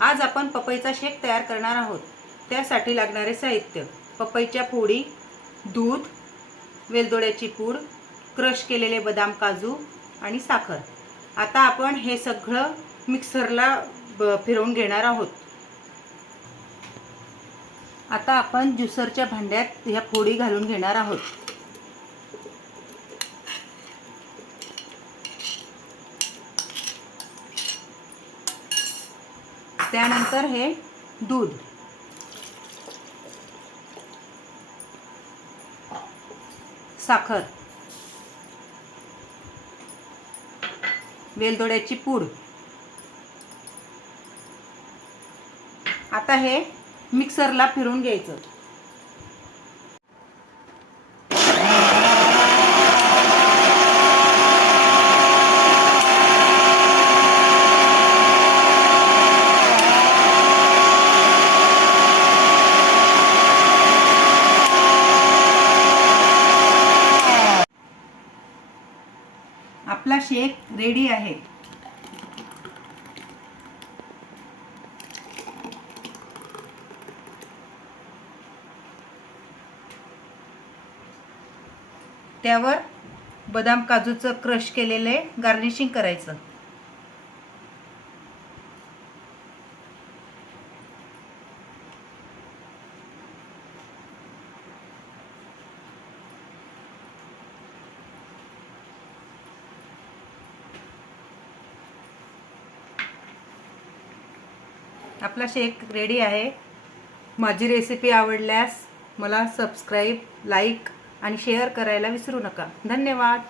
आज आपण पपईचा शेक तयार करणार आहोत। त्यासाठी लागणारे साहित्य: पपईच्या फोडी, दूध, वेलदोड्याची पूड, क्रश केलेले बदाम, काजू आणि साखर। आता आपण हे सगळं मिक्सरला फिरवून घेणार आहोत। आता आपण ज्युसरच्या भांड्यात ह्या फोडी घालून घेणार आहोत। त्यानंतर हे दूध, साखर, वेलदोड्याची पूड। आता हे मिक्सरला फिरवून घ्यायचं। आपला शेक रेडी आहे। त्यावर बदाम काजूचं क्रश केलेले गार्निशिंग करायचं। आपला शेक रेडी आहे। माझी रेसिपी आवडल्यास मला सबस्क्राईब, लाईक आणि शेअर करायला विसरू नका। धन्यवाद।